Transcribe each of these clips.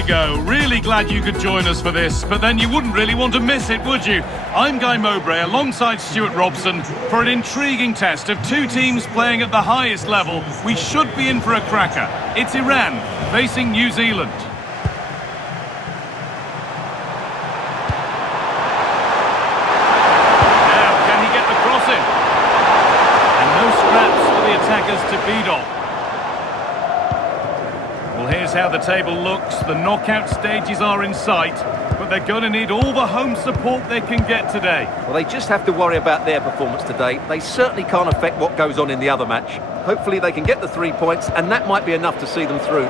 we go. Really glad you could join us for this, but then you wouldn't really want to miss it, would you? I'm Guy Mowbray alongside Stuart Robson for an intriguing test of two teams playing at the highest level. We should be in for a cracker. It's Iran facing New Zealand. Now, can he get the cross in? And no scraps for the attackers to feed off. Well, here's how the table looks. The knockout stages are in sight, but they're going to need all the home support they can get today. Well, they just have to worry about their performance today. They certainly can't affect what goes on in the other match. Hopefully they can get the 3 points, and that might be enough to see them through.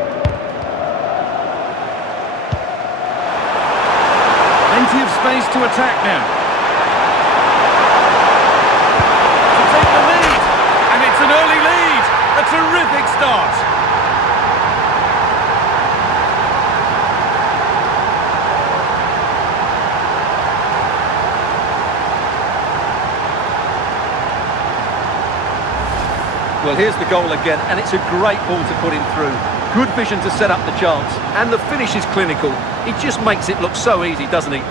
Plenty of space to attack now. To take the lead, and it's an early lead. A terrific start. Well, here's the goal again, and it's a great ball to put him through. Good vision to set up the chance, and the finish is clinical. He just makes it look so easy, doesn't he?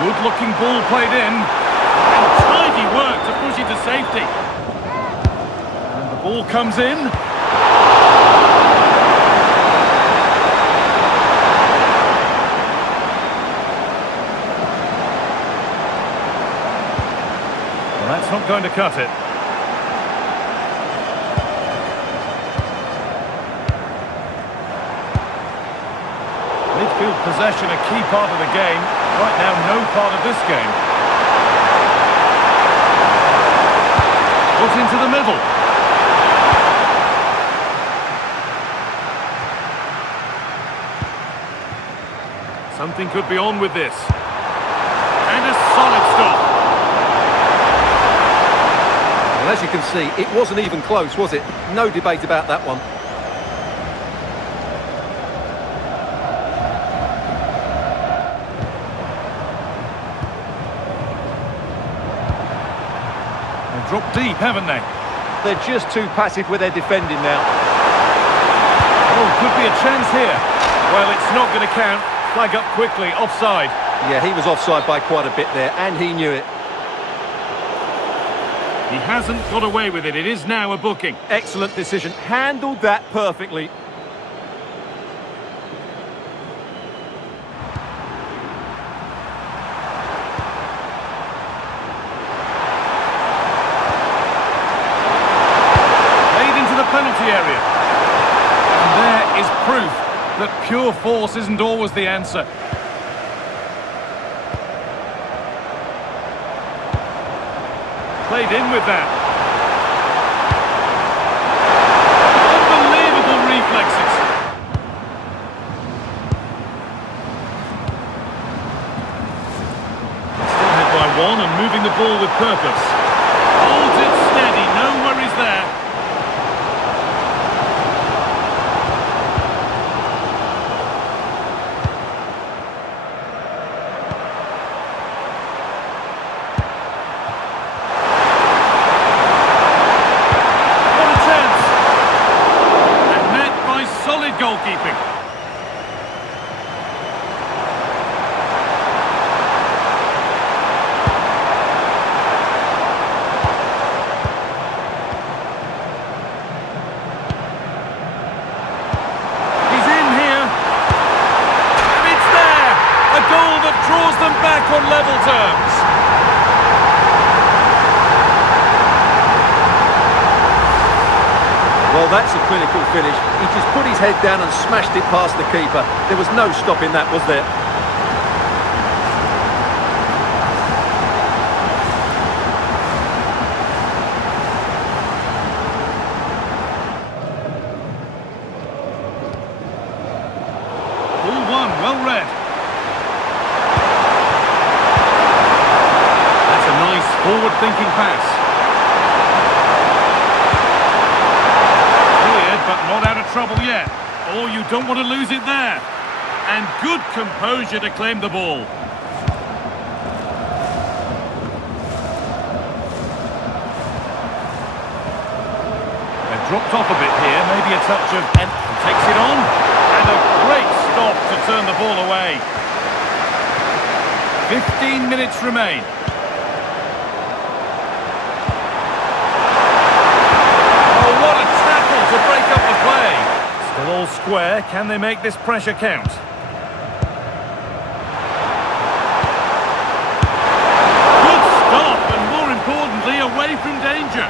Good-looking ball played in, and tidy work to push it to safety. And the ball comes in. Well, that's not going to cut it. Midfield possession a key part of the game. Right now, no part of this game. Put into the middle. Something could be on with this. And a solid stop. Well, as you can see, it wasn't even close, was it? No debate about that one. Dropped deep, haven't they? They're just too passive with their defending now. Oh, could be a chance here. Well, it's not going to count. Flag up quickly, offside. Yeah, he was offside by quite a bit there, and he knew it. He hasn't got away with it. It is now a booking. Excellent decision. Handled that perfectly. Penalty area. And there is proof that pure force isn't always the answer. Played in with that. Unbelievable reflexes. Still ahead by one and moving the ball with purpose. Holds it steady, no worries there. Goalkeeping. He's in here. And it's there. A goal that draws them back on level terms. Well, that's a clinical finish. He just put his head down and smashed it past the keeper. There was no stopping that, was there? Ball one, well read. That's a nice forward-thinking pass. Cleared, but not out of trouble yet. Oh, you don't want to lose it there. And good composure to claim the ball. They've dropped off a bit here, maybe a touch of... and takes it on. And a great stop to turn the ball away. 15 minutes remain. Oh, what a tackle to break up the play. Still all square. Can they make this pressure count? Good stop, and more importantly, away from danger.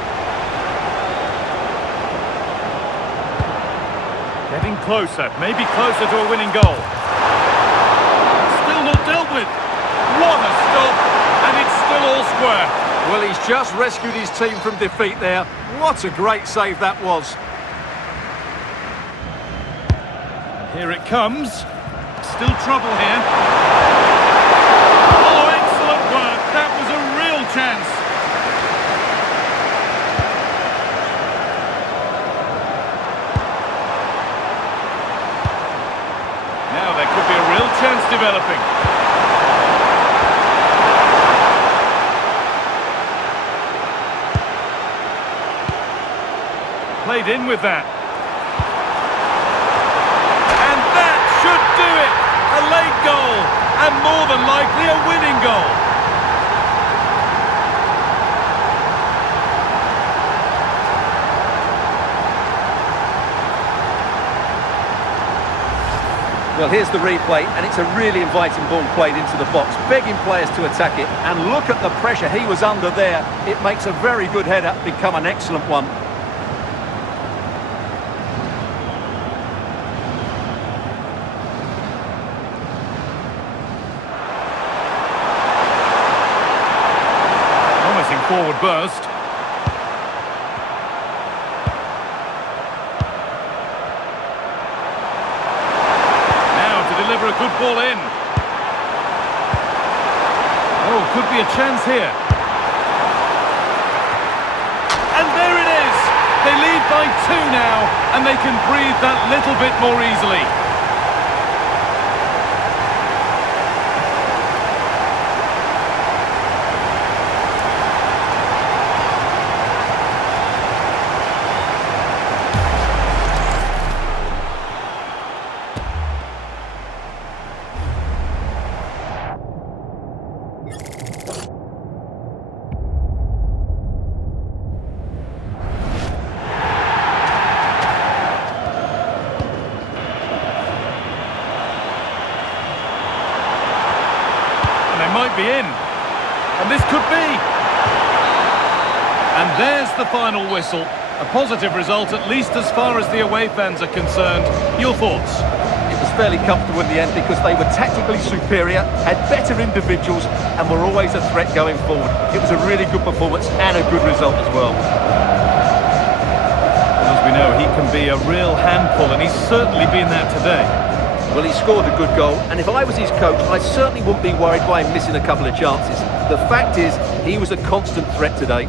Getting closer, maybe closer to a winning goal. Still not dealt with. What a stop, and it's still all square. Well, he's just rescued his team from defeat there. What a great save that was. Here it comes. Still trouble here. Oh, excellent work. That was a real chance. Now there could be a real chance developing. Played in with that. And that should do it! A late goal, and more than likely a winning goal. Well, here's the replay, and it's a really inviting ball played into the box, begging players to attack it. And look at the pressure he was under there. It makes a very good header become an excellent one. Forward burst. Now to deliver a good ball in. Oh, could be a chance here. And there it is! They lead by 2 now, and they can breathe that little bit more easily. Might be in, and this could be. And there's the final whistle. A positive result, at least as far as the away fans are concerned. Your thoughts? It was fairly comfortable in the end because they were tactically superior, had better individuals, and were always a threat going forward. It was a really good performance and a good result as well. As we know, he can be a real handful, and he's certainly been that today. Well, he scored a good goal, and if I was his coach, I certainly wouldn't be worried by him missing a couple of chances. The fact is, he was a constant threat today.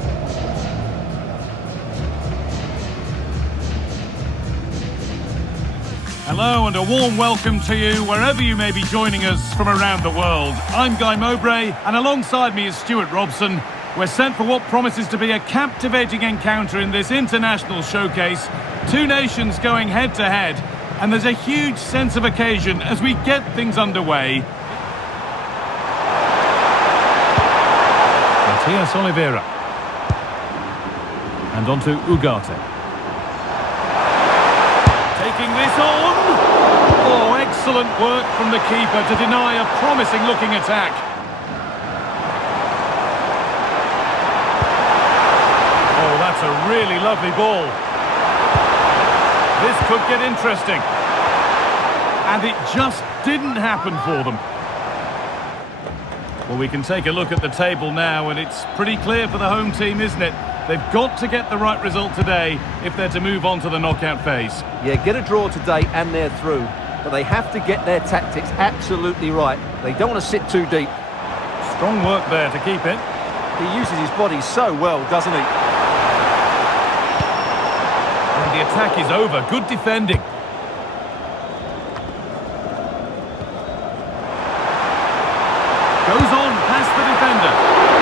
Hello and a warm welcome to you wherever you may be joining us from around the world. I'm Guy Mowbray, and alongside me is Stuart Robson. We're sent for what promises to be a captivating encounter in this international showcase. 2 nations going head-to-head. And there's a huge sense of occasion as we get things underway. Matias Oliveira. And on to Ugarte. Taking this on. Oh, excellent work from the keeper to deny a promising-looking attack. Oh, that's a really lovely ball. This could get interesting. And it just didn't happen for them. Well, we can take a look at the table now, and it's pretty clear for the home team, isn't it? They've got to get the right result today if they're to move on to the knockout phase. Yeah, get a draw today and they're through. But they have to get their tactics absolutely right. They don't want to sit too deep. Strong work there to keep it. He uses his body so well, doesn't he? And the attack is over. Good defending. Goes on past the defender.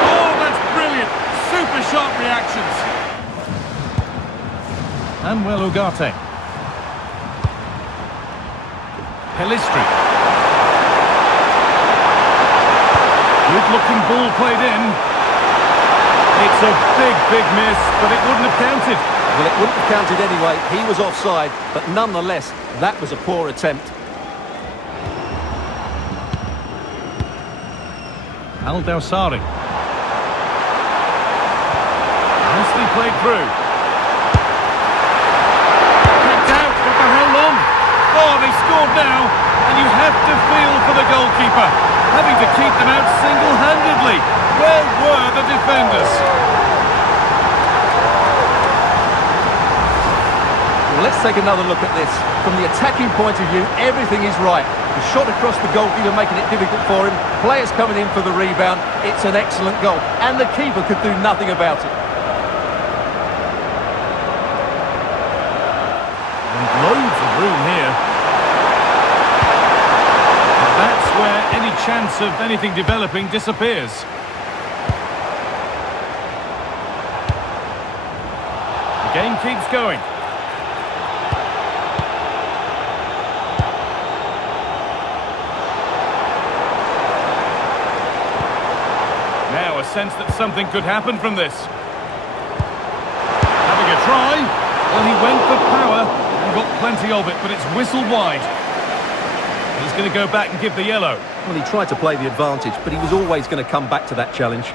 Oh, that's brilliant. Super sharp reactions. Manuel Ugarte. Pelistri. Good looking ball played in. It's a big miss, but it wouldn't have counted. Well, it wouldn't have counted anyway. He was offside, but nonetheless, that was a poor attempt. Al-Dawsari. Nicely played through. Kicked out, but for how long? Oh, they scored now, and you have to feel for the goalkeeper, having to keep them out single-handedly. Where were the defenders? Well, let's take another look at this. From the attacking point of view, everything is right. The shot across the goalkeeper making it difficult for him. Players coming in for the rebound. It's an excellent goal. And the keeper could do nothing about it. And loads of room here. But that's where any chance of anything developing disappears. The game keeps going. Now a sense that something could happen from this. Having a try. Well, he went for power and got plenty of it, but it's whistled wide. He's going to go back and give the yellow. Well, he tried to play the advantage, but he was always going to come back to that challenge.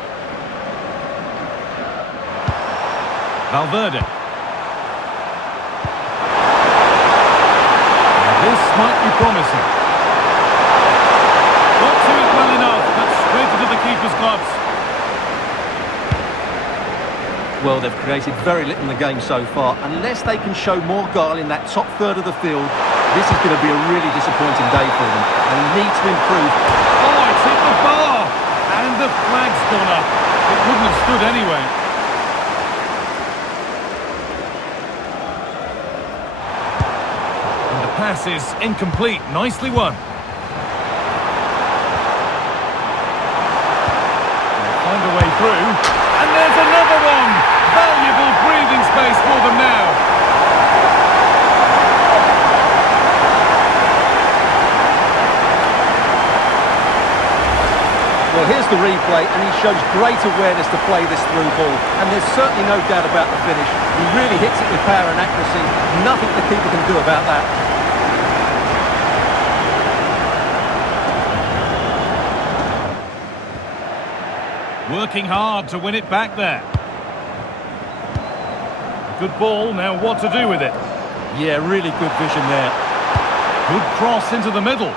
Valverde. This might be promising. Got to it well enough, but straight into the keeper's gloves. Well, they've created very little in the game so far. Unless they can show more guile in that top third of the field, this is going to be a really disappointing day for them. They need to improve. Oh, it's hit the bar! And the flag's gone up. It wouldn't have stood anyway. And the pass is incomplete. Nicely won. They'll find a way through. And there's another one! Valuable breathing space for them now. Well, here's the replay, and he shows great awareness to play this through ball. And there's certainly no doubt about the finish. He really hits it with power and accuracy. Nothing the keeper can do about that. Working hard to win it back there. Good ball, now what to do with it? Yeah, really good vision there. Good cross into the middle.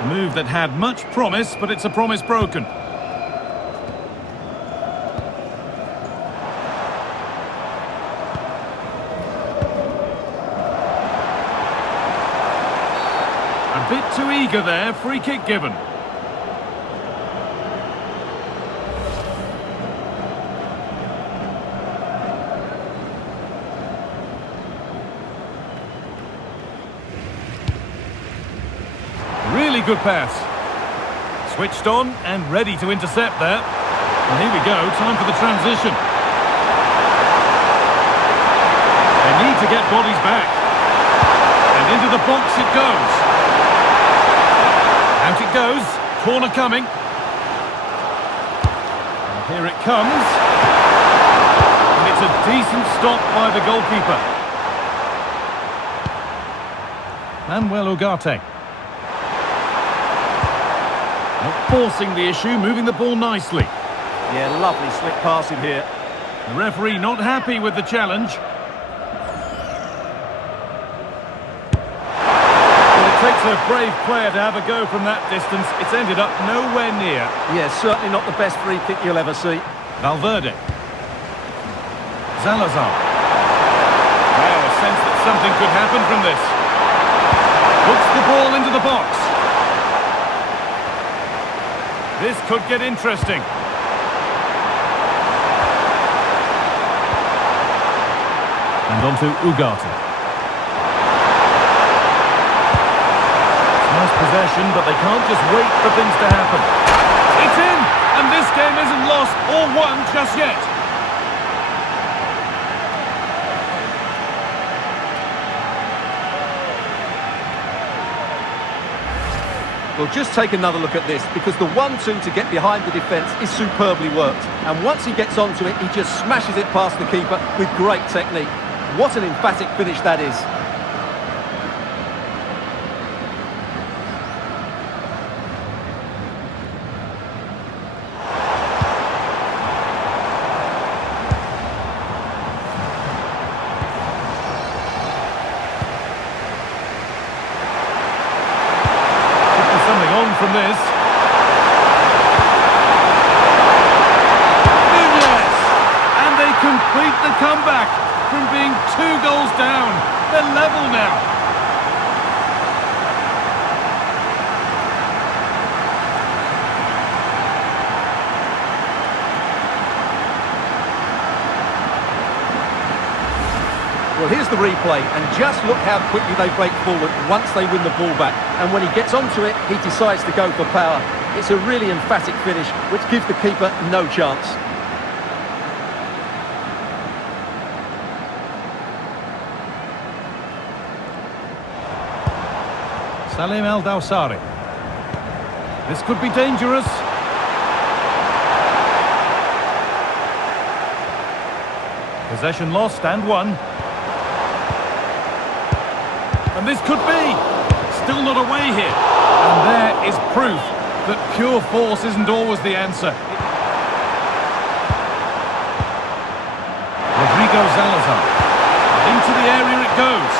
A move that had much promise, but it's a promise broken. A bit too eager there, free kick given. Really good pass. Switched on and ready to intercept there. And here we go, time for the transition. They need to get bodies back. And into the box it goes. Out it goes. Corner coming. And here it comes. And it's a decent stop by the goalkeeper. Manuel Ugarte. Not forcing the issue, moving the ball nicely. Yeah, lovely slick passing here. The referee not happy with the challenge. Well, it takes a brave player to have a go from that distance. It's ended up nowhere near. Yeah, certainly not the best free kick you'll ever see. Valverde. Salazar. Now a sense that something could happen from this. Puts the ball into the box. This could get interesting. And on to Ugarte. It's nice possession, but they can't just wait for things to happen. It's in! And this game isn't lost or won just yet. Well, just take another look at this, because the 1-2 to get behind the defence is superbly worked. And once he gets onto it, he just smashes it past the keeper with great technique. What an emphatic finish that is. From this. Nunez! And they complete the comeback from being 2 goals down. They're level now. Well, here's the replay, and just look how quickly they break forward once they win the ball back. And when he gets onto it, he decides to go for power. It's a really emphatic finish, which gives the keeper no chance. Salim El-Dawsari. This could be dangerous. Possession lost and won. And this could be. Still not away here. And there is proof that pure force isn't always the answer. Rodrigo Salazar. Into the area it goes.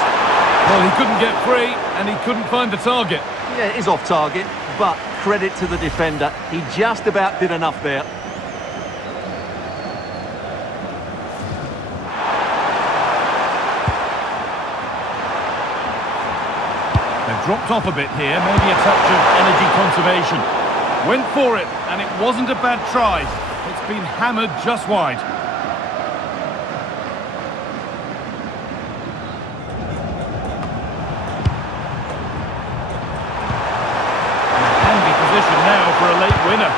Well, he couldn't get free and he couldn't find the target. Yeah, it is off target, but credit to the defender. He just about did enough there. Dropped off a bit here, maybe a touch of energy conservation. Went for it, and it wasn't a bad try. It's been hammered just wide. Handy position now for a late winner.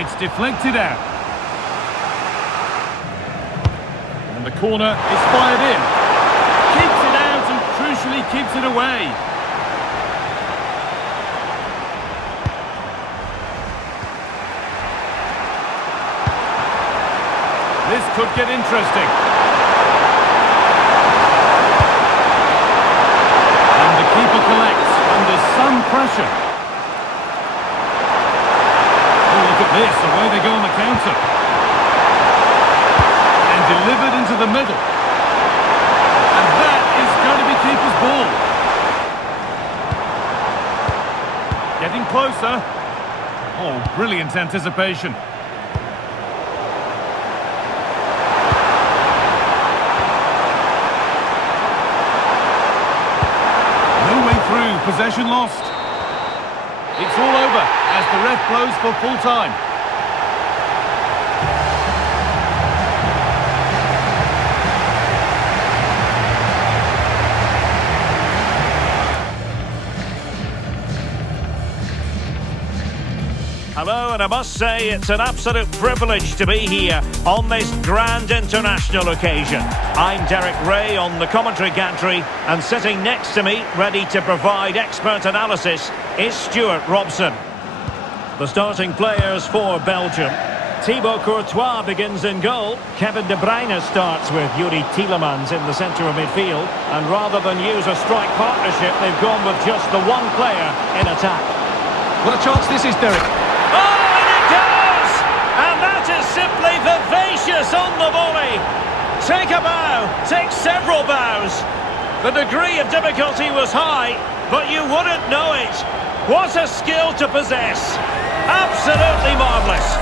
It's deflected out. And the corner is fired in. Keeps it out and crucially keeps it away. This could get interesting. And the keeper collects under some pressure. Oh, look at this, away they go on the counter. And delivered into the middle. And that is going to be keeper's ball. Getting closer. Oh, brilliant anticipation. No way through, possession lost. It's all over as the ref blows for full time. Hello, and I must say it's an absolute privilege to be here on this grand international occasion. I'm Derek Ray on the commentary gantry, and sitting next to me, ready to provide expert analysis, is Stuart Robson. The starting players for Belgium. Thibaut Courtois begins in goal. Kevin De Bruyne starts with Yuri Tielemans in the centre of midfield. And rather than use a strike partnership, they've gone with just the one player in attack. What a chance this is, Derek. And that is simply vivacious on the volley. Take a bow, take several bows. The degree of difficulty was high, but you wouldn't know it. What a skill to possess. Absolutely marvellous.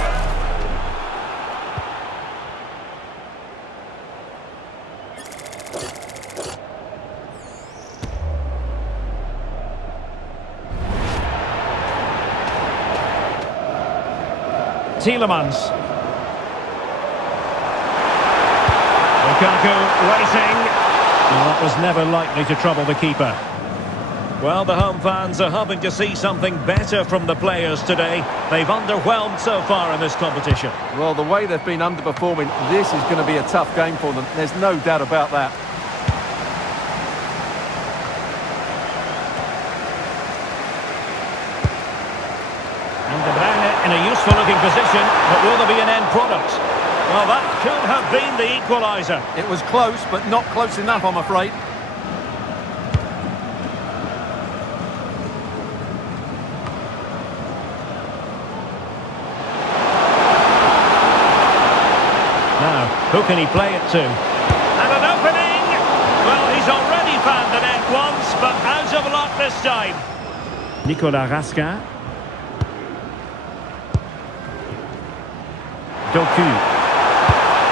Tielemans. Lukaku waiting. Well, that was never likely to trouble the keeper. Well, the home fans are hoping to see something better from the players today. They've underwhelmed so far in this competition. Well, the way they've been underperforming, this is going to be a tough game for them. There's no doubt about that. And De Bruyne in a useful-looking position, but will there be an end product? Well, that could have been the equaliser. It was close, but not close enough, I'm afraid. Now, who can he play it to? And an opening! Well, he's already found the net once, but out of luck this time. Nicolas Raskin. Doku.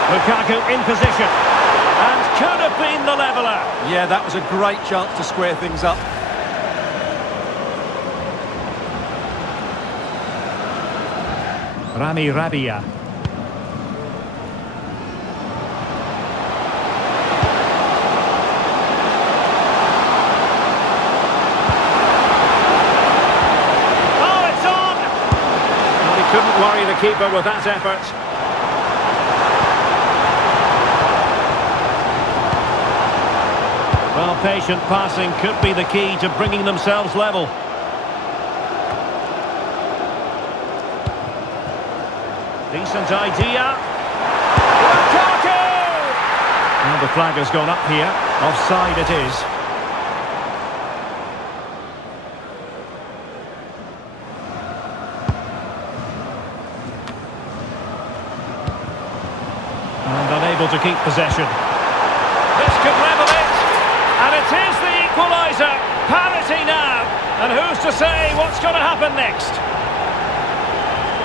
Lukaku in position. And could have been the leveller. Yeah, that was a great chance to square things up. Rami Rabia. Oh, it's on! Well, he couldn't worry the keeper with that effort. Well, patient passing could be the key to bringing themselves level. Decent idea. Lukaku! Well, the flag has gone up here. Offside it is. And unable to keep possession. This could level it. And it is the equaliser. Parity now. And who's to say what's going to happen next?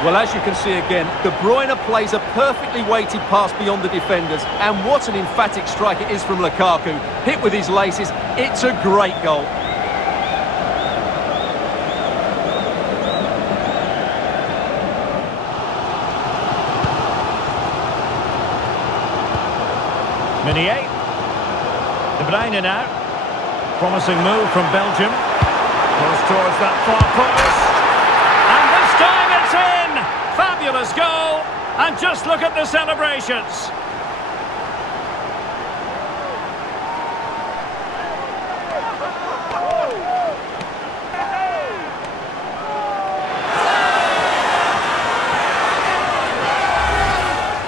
Well, as you can see again, De Bruyne plays a perfectly weighted pass beyond the defenders. And what an emphatic strike it is from Lukaku. Hit with his laces. It's a great goal. Meunier. De Bruyne now. Promising move from Belgium. Goes towards that far post. And this time it's in! Fabulous goal. And just look at the celebrations.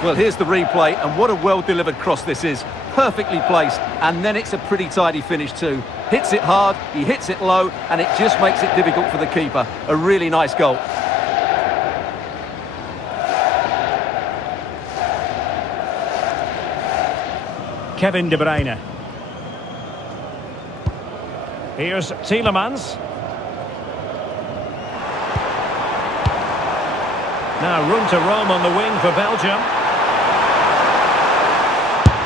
Well, here's the replay, and what a well-delivered cross this is. Perfectly placed, and then it's a pretty tidy finish too. Hits it hard, he hits it low, and it just makes it difficult for the keeper. A really nice goal. Kevin De Bruyne. Here's Tielemans. Now room to roam on the wing for Belgium.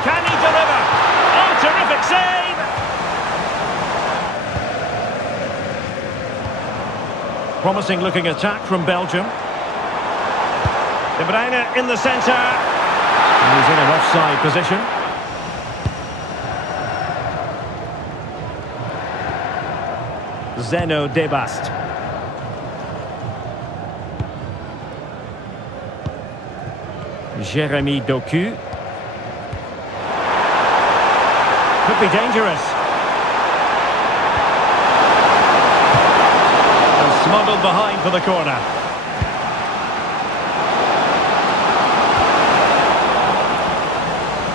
Can he deliver? Oh, terrific save! Promising looking attack from Belgium. De Bruyne in the centre. And he's in an offside position. Zeno Debast. Jeremy Doku. Could be dangerous. And smuggled behind for the corner.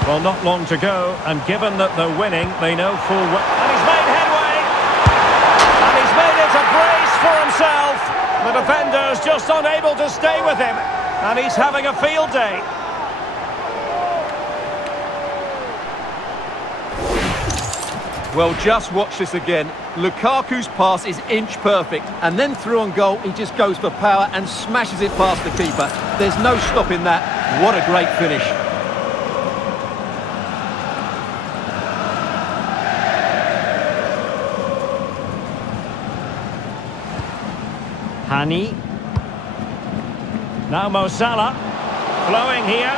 Well, not long to go, and given that they're winning, they know full well. And he's made headway! And he's made it a brace for himself! The defender's just unable to stay with him, and he's having a field day. Well, just watch this again. Lukaku's pass is inch perfect, and then through on goal, he just goes for power and smashes it past the keeper. There's no stopping that. What a great finish. Hani. Now Mo Salah. Flowing here.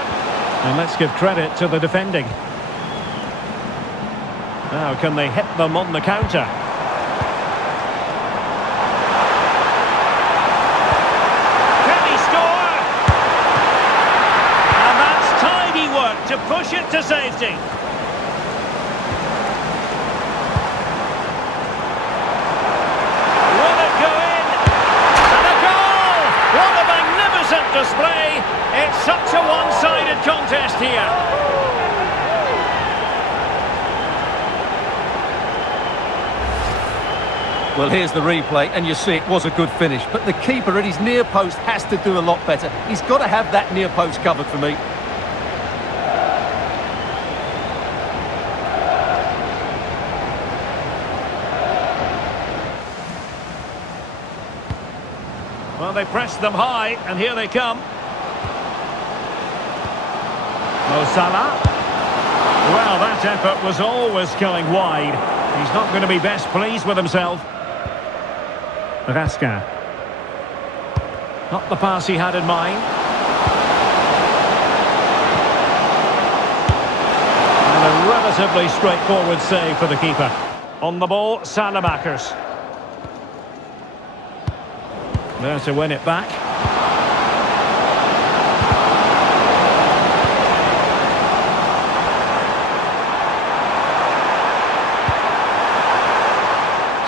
And let's give credit to the defending. Now, can they hit them on the counter? Can he score? And that's tidy work to push it to safety. Will it go in? And a goal! What a magnificent display! It's such a one-sided contest here. Well, here's the replay, and you see it was a good finish. But the keeper at his near post has to do a lot better. He's got to have that near post covered for me. Well, they pressed them high, and here they come. Mo Salah. Well, that effort was always going wide. He's not going to be best pleased with himself. Rasca. Not the pass he had in mind. And a relatively straightforward save for the keeper. On the ball, Salamakers. There to win it back.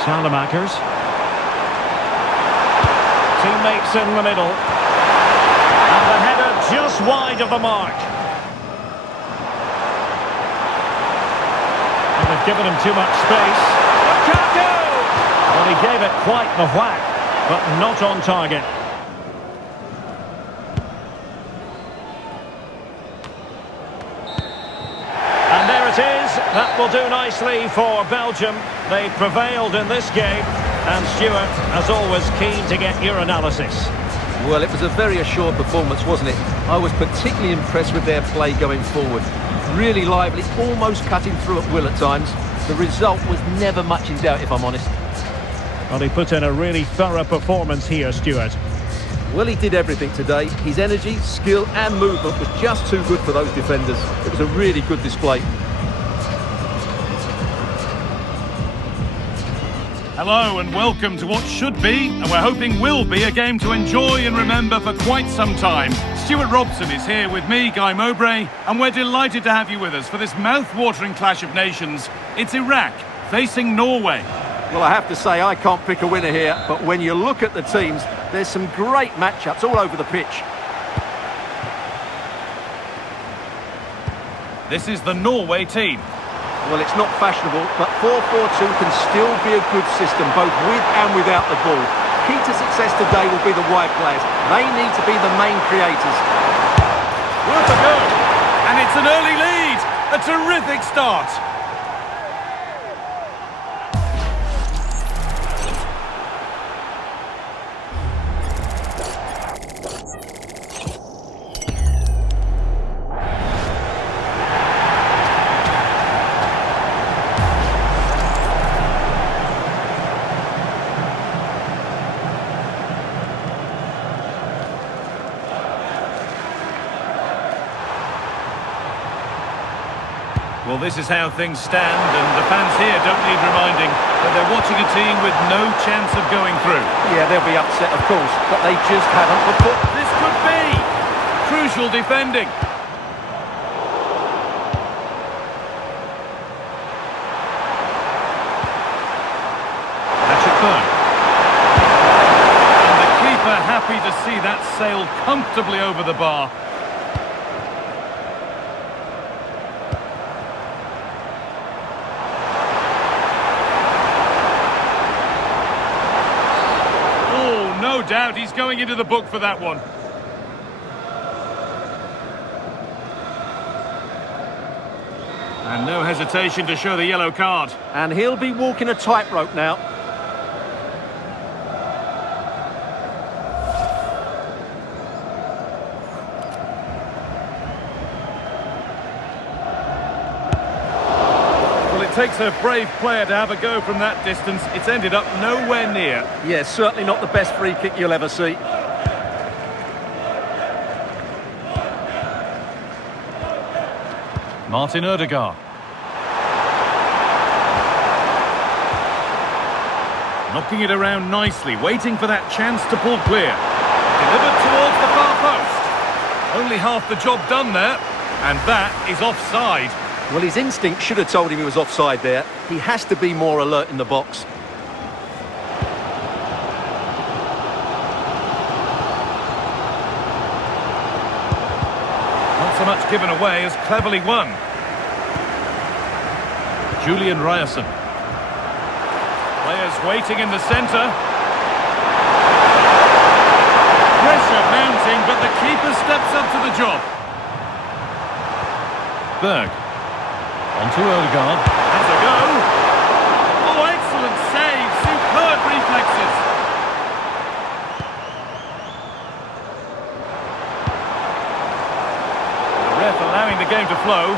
Salamakers. Teammates in the middle. And the header just wide of the mark. And they've given him too much space. Lukaku! Well, he gave it quite the whack, but not on target. And there it is. That will do nicely for Belgium. They prevailed in this game. And Stuart, as always, keen to get your analysis. Well, it was a very assured performance, wasn't it? I was particularly impressed with their play going forward. Really lively, almost cutting through at will at times. The result was never much in doubt, if I'm honest. Well, he put in a really thorough performance here, Stuart. Well, he did everything today. His energy, skill and movement was just too good for those defenders. It was a really good display. Hello and welcome to what should be, and we're hoping will be, a game to enjoy and remember for quite some time. Stuart Robson is here with me, Guy Mowbray, and we're delighted to have you with us for this mouth-watering clash of nations. It's Iraq facing Norway. Well, I have to say, I can't pick a winner here, but when you look at the teams, there's some great matchups all over the pitch. This is the Norway team. Well, it's not fashionable, but 4-4-2 can still be a good system, both with and without the ball. Key to success today will be the wide players. They need to be the main creators. Worth a go! And it's an early lead! A terrific start! Well, this is how things stand, and the fans here don't need reminding that they're watching a team with no chance of going through. Yeah, they'll be upset, of course, but they just haven't the foot. This could be crucial defending. That's it back. And the keeper happy to see that sail comfortably over the bar. No doubt he's going into the book for that one. And no hesitation to show the yellow card. And he'll be walking a tightrope now. Takes a brave player to have a go from that distance. It's ended up nowhere near. Yeah, certainly not the best free kick you'll ever see. Martin Ødegaard. Knocking it around nicely, waiting for that chance to pull clear. Delivered towards the far post. Only half the job done there, and that is offside. Well, his instinct should have told him he was offside there. He has to be more alert in the box. Not so much given away as cleverly won. Julian Ryerson. Players waiting in the centre. Pressure mounting, but the keeper steps up to the job. Berg. On to Odegaard. Has a go. Oh, excellent save. Superb reflexes. The ref allowing the game to flow.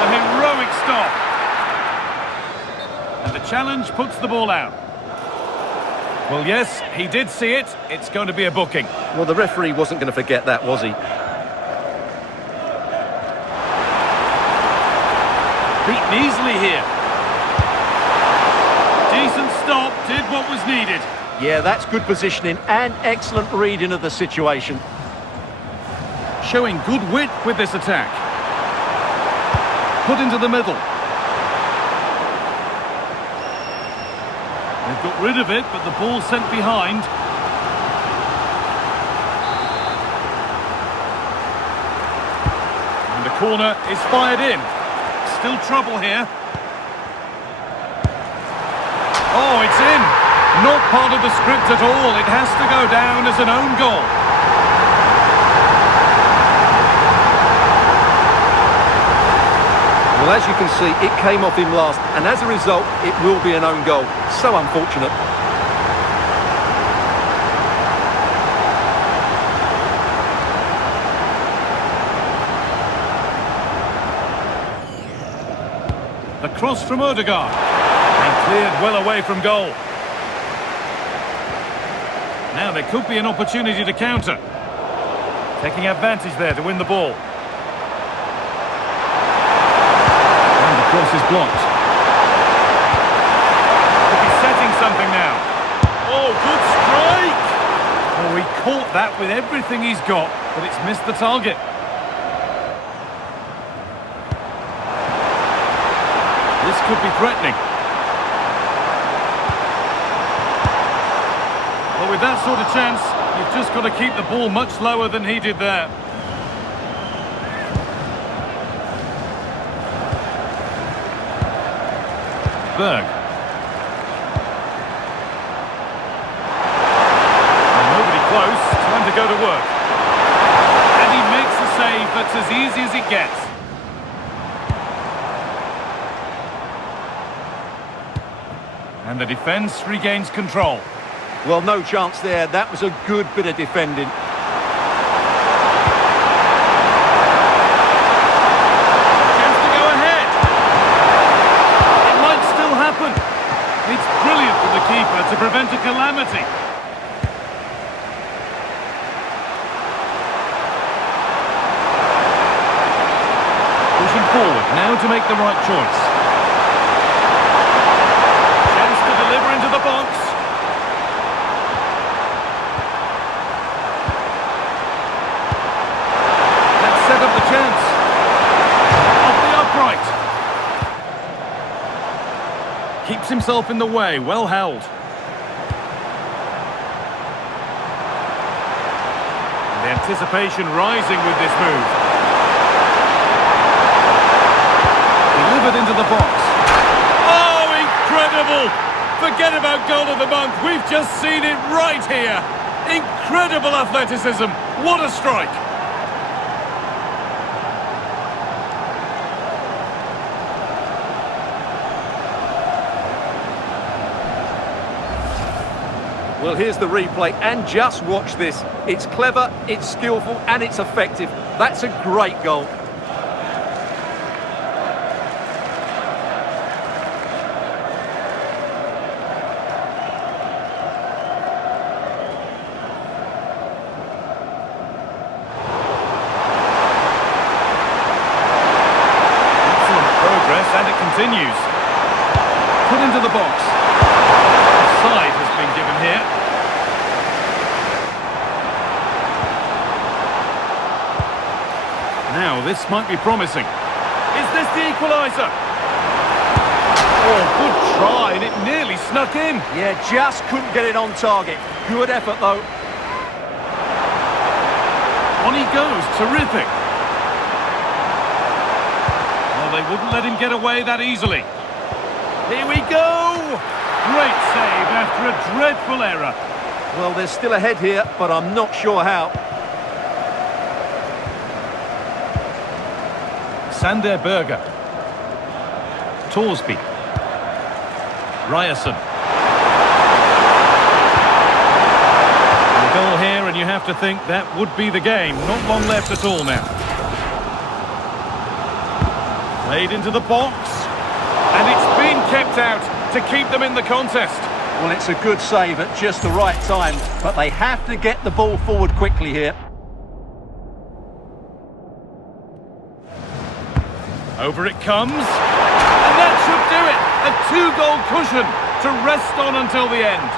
A heroic stop. And the challenge puts the ball out. Well, yes, he did see it. It's going to be a booking. Well, the referee wasn't going to forget that, was he? Beaten easily here. Decent stop, did what was needed. Yeah, that's good positioning and excellent reading of the situation. Showing good width with this attack. Put into the middle. They've got rid of it, but the ball sent behind. And the corner is fired in. Still trouble here. Oh, it's in. Not part of the script at all. It has to go down as an own goal. Well, as you can see, it came off him last, and as a result, it will be an own goal. So unfortunate. The cross from Odegaard. And cleared well away from goal. Now there could be an opportunity to counter. Taking advantage there to win the ball. Cross is blocked. Could be setting something now. Oh, good strike! Oh, he caught that with everything he's got, but it's missed the target. This could be threatening. Well, with that sort of chance, you've just got to keep the ball much lower than he did there. Berg. And nobody close, time to go to work. And he makes a save that's as easy as it gets. And the defence regains control. Well, no chance there. That was a good bit of defending. It's brilliant for the keeper to prevent a calamity. Pushing forward, now to make the right choice. Chance to deliver into the box. Let's set up the chance. Off the upright. Keeps himself in the way, well held. And the anticipation rising with this move. Delivered into the box. Oh, incredible! Forget about goal of the month, we've just seen it right here. Incredible athleticism, what a strike! Well, here's the replay, and just watch this. It's clever, it's skillful, and it's effective. That's a great goal. Excellent progress, and it continues. Put into the box. Offside has been given here. Now, this might be promising. Is this the equaliser? Oh, good try, and it nearly snuck in. Yeah, just couldn't get it on target. Good effort, though. On he goes, terrific. Well, they wouldn't let him get away that easily. Here we go! Great save after a dreadful error. Well, they're still ahead here, but I'm not sure how. Sander Berger. Torsby. Ryerson. A goal here, and you have to think that would be the game. Not long left at all now. Played into the box. And it's been kept out to keep them in the contest. Well, it's a good save at just the right time, but they have to get the ball forward quickly here. Over it comes. And that should do it. A two-goal cushion to rest on until the end.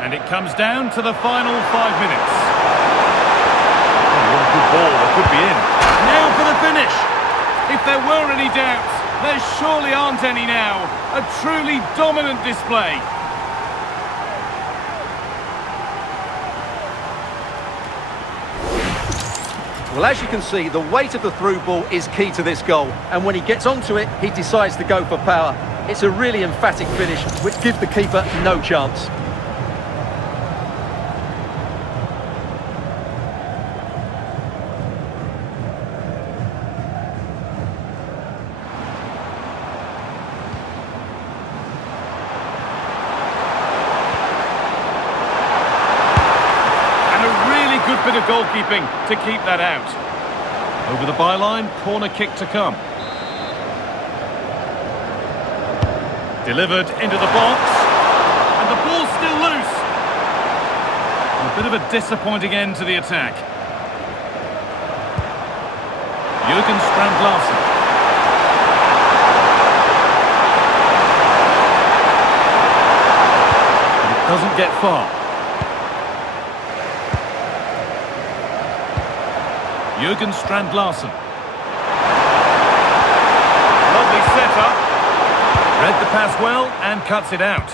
And it comes down to the final 5 minutes. Oh, what a good ball, it could be in. Now for the finish. If there were any doubts, there surely aren't any now. A truly dominant display. Well, as you can see, the weight of the through ball is key to this goal. And when he gets onto it, he decides to go for power. It's a really emphatic finish, which gives the keeper no chance. Good bit of goalkeeping to keep that out. Over the byline, corner kick to come. Delivered into the box. And the ball's still loose. A bit of a disappointing end to the attack. Jürgen Strand-Larsen. It doesn't get far. Jürgen Strand-Larsen. Lovely setup. Read the pass well and cuts it out.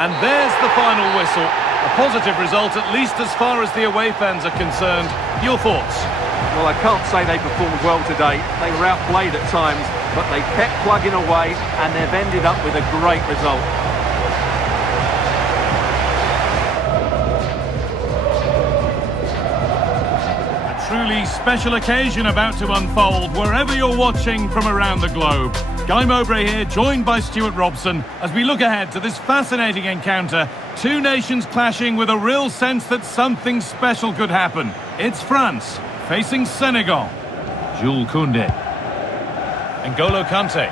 And there's the final whistle. A positive result, at least as far as the away fans are concerned. Your thoughts? Well, I can't say they performed well today. They were outplayed at times, but they kept plugging away and they've ended up with a great result. Truly special occasion about to unfold wherever you're watching from around the globe. Guy Mowbray here, joined by Stuart Robson, as we look ahead to this fascinating encounter. Two nations clashing with a real sense that something special could happen. It's France facing Senegal. Jules Koundé. N'Golo Kante.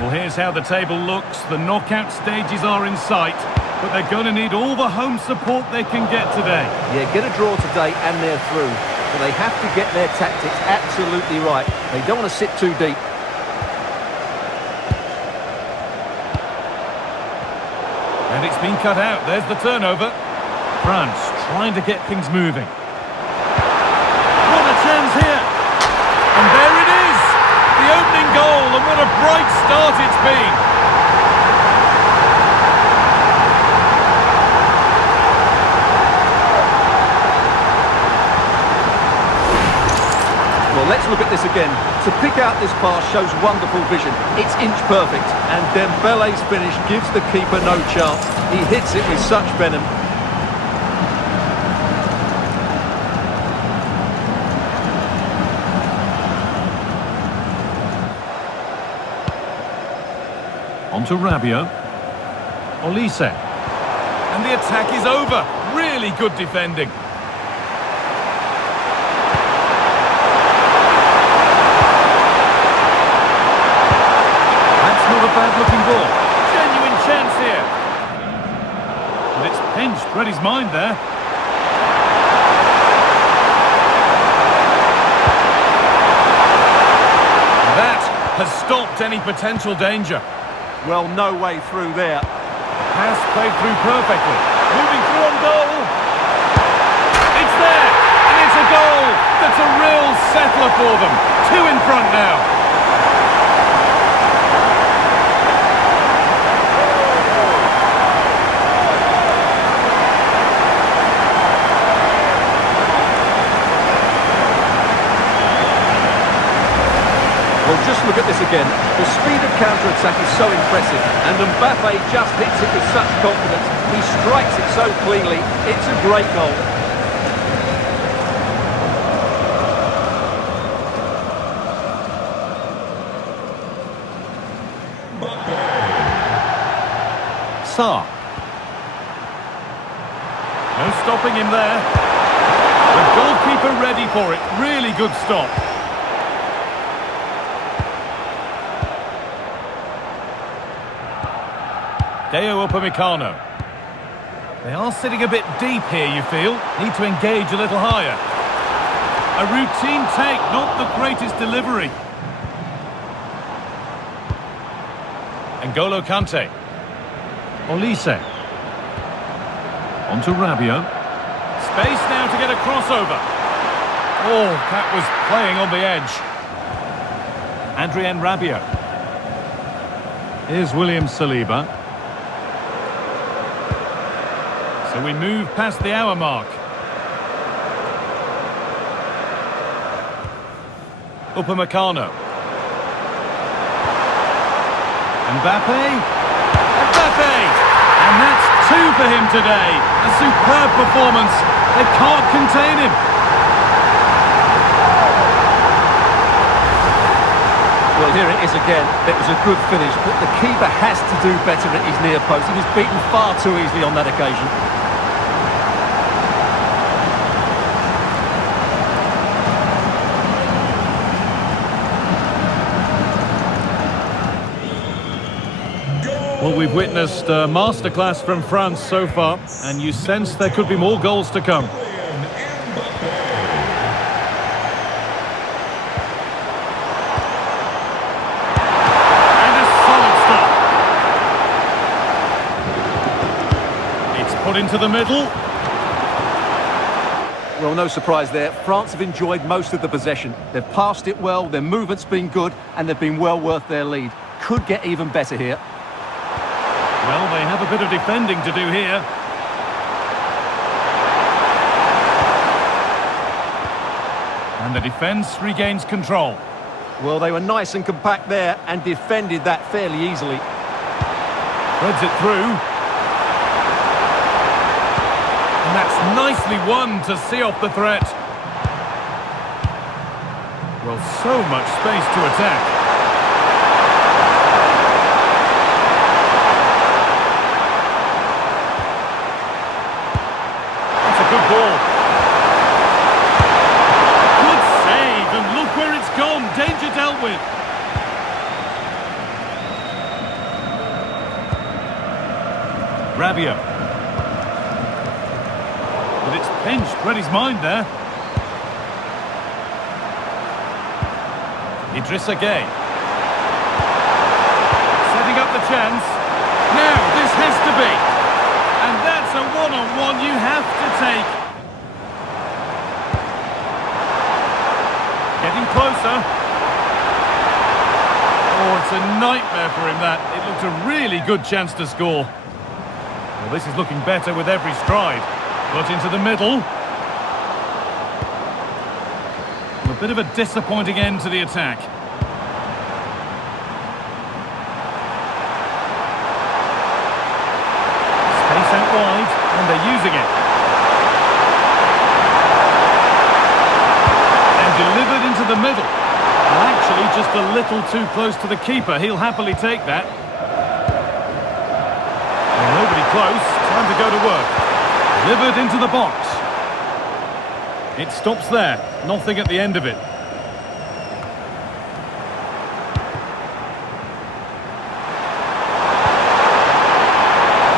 Well, here's how the table looks. The knockout stages are in sight, but they're going to need all the home support they can get today. Yeah, get a draw today and they're through. But they have to get their tactics absolutely right. They don't want to sit too deep. And it's been cut out. There's the turnover. France trying to get things moving. What a chance here. And there it is. The opening goal, and what a bright start it's been. Well, let's look at this again. To pick out this pass shows wonderful vision. It's inch perfect, and Dembele's finish gives the keeper no chance. He hits it with such venom. On to Rabiot. Olise. And the attack is over. Really good defending. That's not a bad-looking ball. Genuine chance here. And it's pinched. Read his mind there. That has stopped any potential danger. Well, no way through there. Pass played through perfectly. Moving through on goal. It's there, and it's a goal. That's a real settler for them. 2 in front now. Well, just look at this again. The speed of counter-attack is so impressive, and Mbappe just hits it with such confidence. He strikes it so cleanly. It's a great goal. Sarr. No stopping him there. The goalkeeper ready for it. Really good stop. Deo Upamecano. They are sitting a bit deep here, you feel. Need to engage a little higher. A routine take, not the greatest delivery. N'Golo Kante. Olise. On to Rabiot. Space now to get a crossover. Oh, that was playing on the edge. Adrien Rabiot. Here's William Saliba. So we move past the hour mark. Upamecano. Mbappe. And that's 2 for him today. A superb performance. They can't contain him. Well, here it is again. It was a good finish, but the keeper has to do better at his near post. He was beaten far too easily on that occasion. Well, we've witnessed a masterclass from France so far, and you sense there could be more goals to come. And a solid stop. It's put into the middle. Well, no surprise there. France have enjoyed most of the possession. They've passed it well, their movement's been good, and they've been well worth their lead. Could get even better here. Well, they have a bit of defending to do here. And the defence regains control. Well, they were nice and compact there and defended that fairly easily. Threads it through. And that's nicely won to see off the threat. Well, so much space to attack. Good ball. Good save, and look where it's gone. Danger dealt with. Rabiot. But it's pinched. Read his mind there. Idrissa Gueye. Setting up the chance. Now, this has to be. And that's a one-on-one you have to take. Getting closer. Oh, it's a nightmare for him, that. It looked a really good chance to score. Well, this is looking better with every stride. Put into the middle. A bit of a disappointing end to the attack. Space out wide, and they're using it. And delivered into the middle. Well, actually, just a little too close to the keeper. He'll happily take that. close. Time to go to work. Delivered into the box. It stops there. Nothing at the end of it.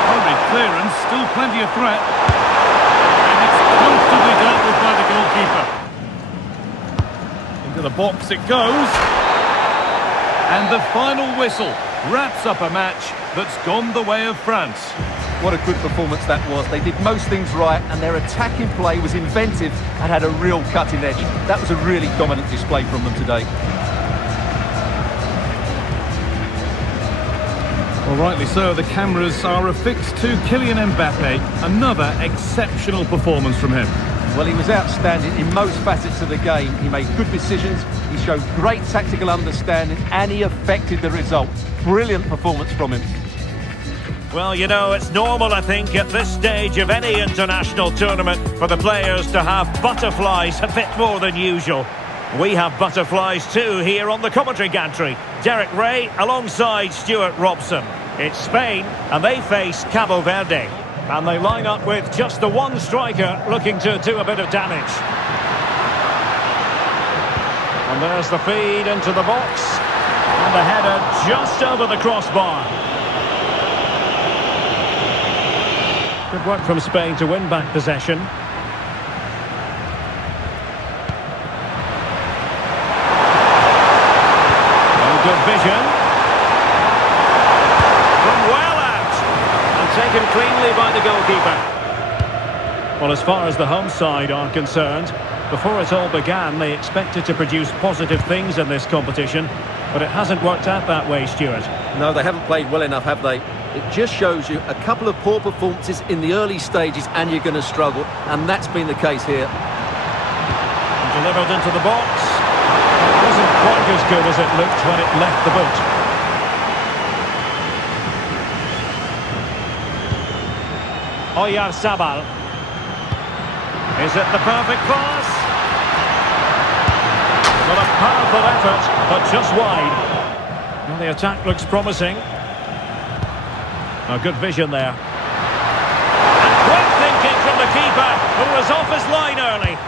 Hurried clearance. Still plenty of threat. And it's comfortably dealt with by the goalkeeper. Into the box it goes. And the final whistle wraps up a match that's gone the way of France. What a good performance that was. They did most things right, and their attacking play was inventive and had a real cutting edge. That was a really dominant display from them today. Well, rightly so. The cameras are affixed to Kylian Mbappe. Another exceptional performance from him. Well, he was outstanding in most facets of the game. He made good decisions, he showed great tactical understanding, and he affected the result. Brilliant performance from him. Well, you know, it's normal, I think, at this stage of any international tournament for the players to have butterflies a bit more than usual. We have butterflies too here on the commentary gantry. Derek Ray alongside Stuart Robson. It's Spain, and they face Cabo Verde. And they line up with just the one striker looking to do a bit of damage. And there's the feed into the box. And the header just over the crossbar. Good work from Spain to win back possession. Oh, good vision. From well out. And taken cleanly by the goalkeeper. Well, as far as the home side are concerned, before it all began, they expected to produce positive things in this competition. But it hasn't worked out that way, Stuart. No, they haven't played well enough, have they? It just shows you a couple of poor performances in the early stages and you're going to struggle, and that's been the case here. Delivered into the box. It wasn't quite as good as it looked when it left the boot. Oyarzabal. Is it the perfect pass? Well, a powerful effort, but just wide. Well, the attack looks promising. A good vision there. And quick thinking from the keeper, who was off his line early.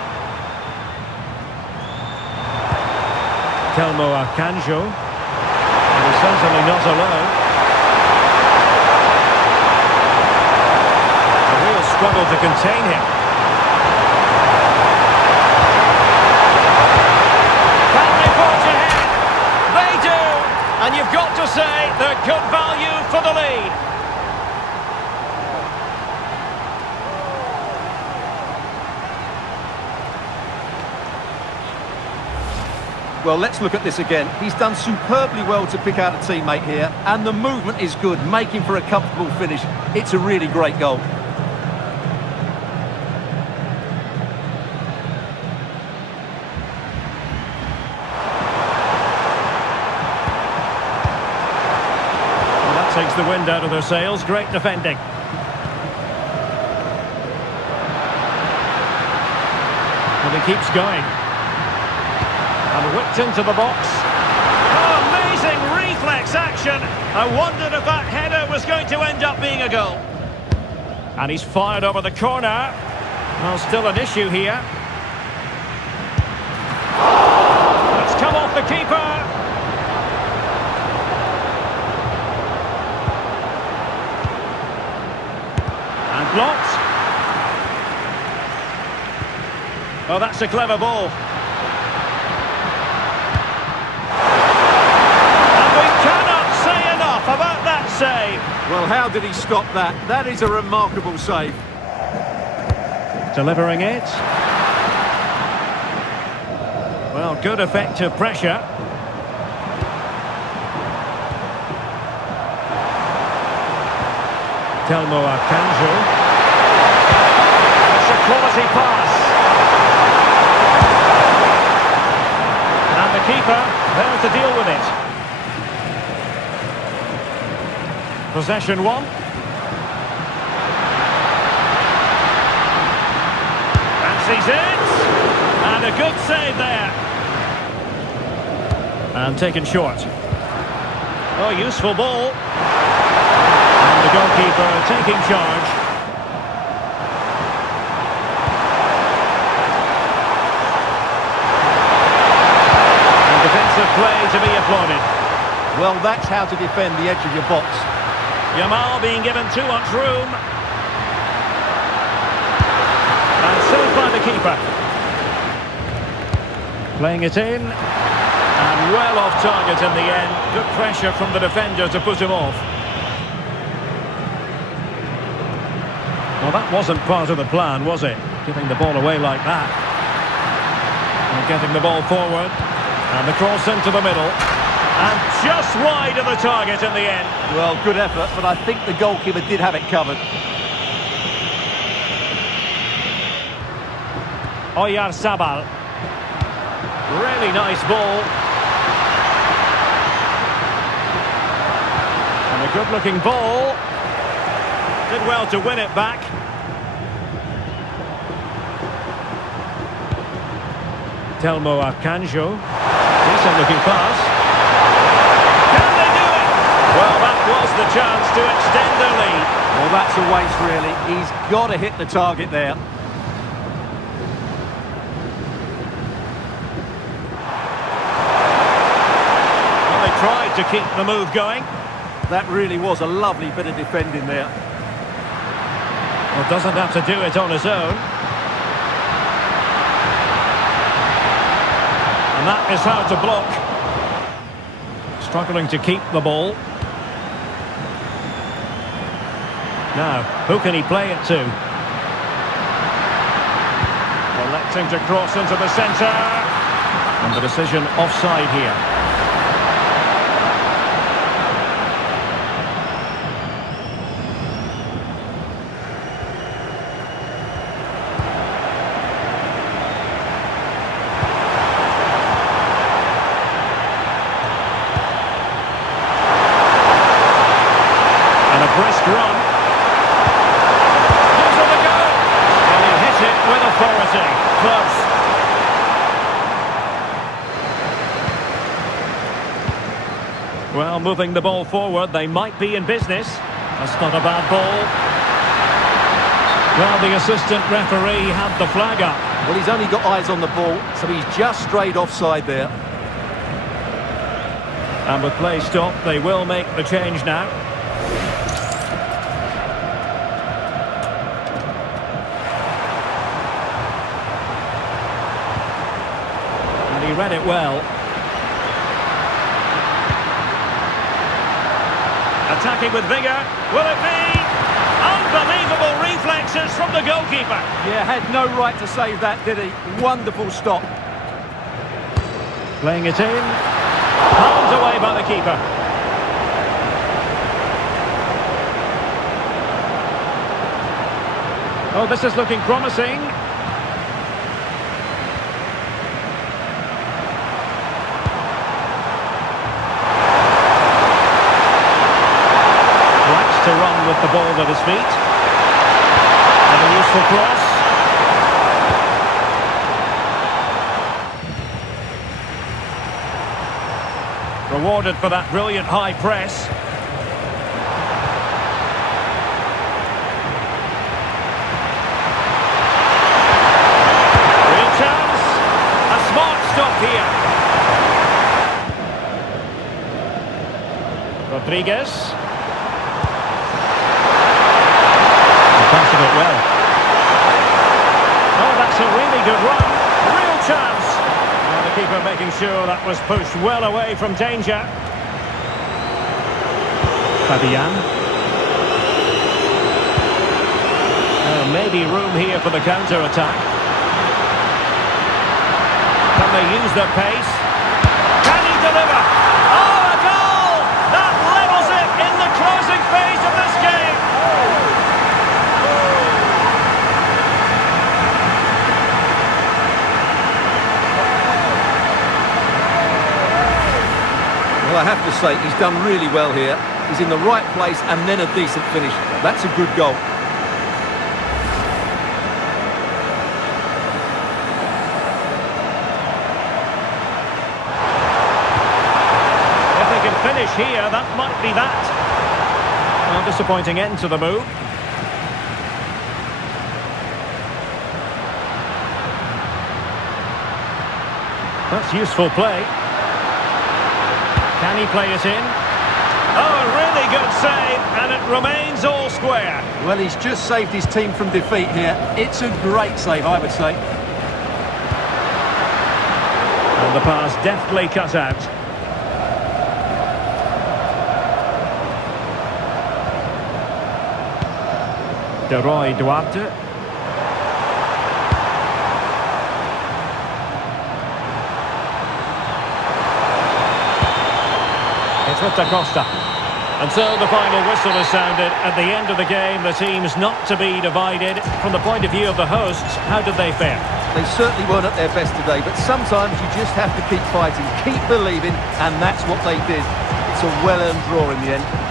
Telmo Akanjo. And he's certainly not alone. A real struggle to contain him. Can they forge ahead? They do! And you've got to say they're good value for the lead. Well, let's look at this again. He's done superbly well to pick out a teammate here, and the movement is good, making for a comfortable finish. It's a really great goal. Well, that takes the wind out of their sails. Great defending. And he keeps going. And whipped into the box. Oh, amazing reflex action. I wondered if that header was going to end up being a goal. And he's fired over the corner. Well, still an issue here. It's come off the keeper. And blocked. Oh, that's a clever ball. About that save. Well, how did he stop that? That is a remarkable save. Delivering it. Well, good effective pressure. Telmo Akanjo. It's a quality pass. And the keeper there to deal with it. Possession one. Fancies it. And a good save there. And taken short. Oh, useful ball. And the goalkeeper taking charge. And defensive play to be applauded. Well, that's how to defend the edge of your box. Yamal being given too much room. And saved by the keeper. Playing it in. And well off target in the end. Good pressure from the defender to put him off. Well, that wasn't part of the plan, was it? Giving the ball away like that. And getting the ball forward. And the cross into the middle. And just wide of the target in the end. Well, good effort, but I think the goalkeeper did have it covered. Oyarzabal. Really nice ball. And a good-looking ball. Did well to win it back. Telmo Akanjo. Decent-looking pass. Can they do it? Well, that was the chance to extend their lead. Well, that's a waste, really. He's got to hit the target there. Well, they tried to keep the move going. That really was a lovely bit of defending there. Well, doesn't have to do it on his own. And that is how to block. Struggling to keep the ball. Now, who can he play it to? Electing to cross into the centre. And the decision offside here. Brisk run. Gives it a go. And he hit it with authority. Close. Well, moving the ball forward, they might be in business. That's not a bad ball. Well, the assistant referee had the flag up. Well, he's only got eyes on the ball, so he's just strayed offside there. And with play stopped, they will make the change now. He read it well. Attacking with vigour. Will it be? Unbelievable reflexes from the goalkeeper. Yeah, had no right to save that, did he? Wonderful stop. Playing it in. Pulled away by the keeper. Oh, this is looking promising. To run with the ball at his feet. And a useful cross. Rewarded for that brilliant high press. Real chance. A smart stop here. Rodriguez. Passing it well. Oh, that's a really good run. Real chance. And the keeper making sure that was pushed well away from danger. Fabian. Maybe room here for the counter-attack. Can they use their pace? Can he deliver? Oh, a goal! That levels it in the closing phase of this game. Well, I have to say, he's done really well here. He's in the right place and then a decent finish. That's a good goal. If they can finish here, that might be that. Well, disappointing end to the move. That's useful play. Can he play it in? Oh, a really good save, and it remains all square. Well, he's just saved his team from defeat here. It's a great save, I would say. And the pass deftly cut out. Duarte. It's with Da Costa. And so the final whistle is sounded. At the end of the game, the team's not to be divided. From the point of view of the hosts, how did they fare? They certainly weren't at their best today, but sometimes you just have to keep fighting, keep believing, and that's what they did. It's a well-earned draw in the end.